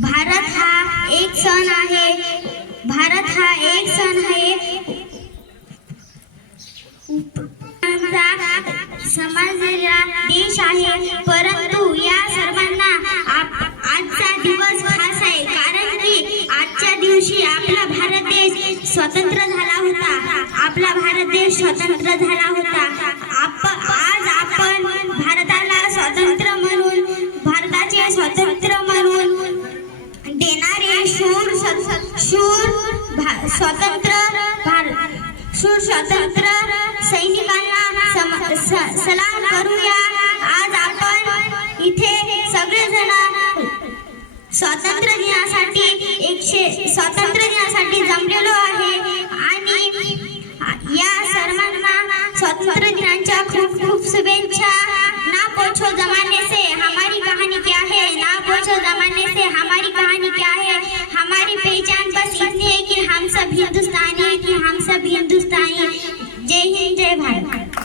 भारत हा एक सण आहे. भारत हा एक सण आहे. आमचा देश आहे. परंतु या सर्वांना आजचा दिवस खास आहे. कारण की आजच्या दिवशी आपला भारत देश स्वतंत्र झाला होता. आपला भारत देश स्वतंत्र झाला होता. शूर शूर स्वतंत्र भार- शूर स्वतंत्र सैनिकांना स- सलाम करूया. आज आपण इथे सगळेजण स्वातंत्र्य दिनासाठी एकशे स्वातंत्र्य दिनासाठी जमलेलो आहे. आणि या सर्वांना स्वातंत्र्य दिनाच्या इतनी है हिंदुस्तानी जय हिंद जय भारत।